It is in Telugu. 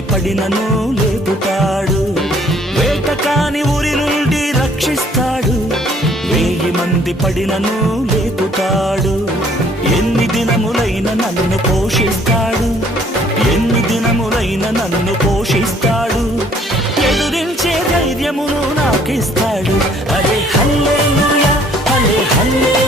మంది పడినను లేపుతాడు, వేటకాని ఊరి నుండి రక్షిస్తాడు. 1000 మంది పడినను లేపుతాడు, ఎన్ని దినములైన నన్ను పోషిస్తాడు, ఎన్ని దినములైన నన్ను పోషిస్తాడు. ఎదురించే ధైర్యమును నాకిస్తాడు.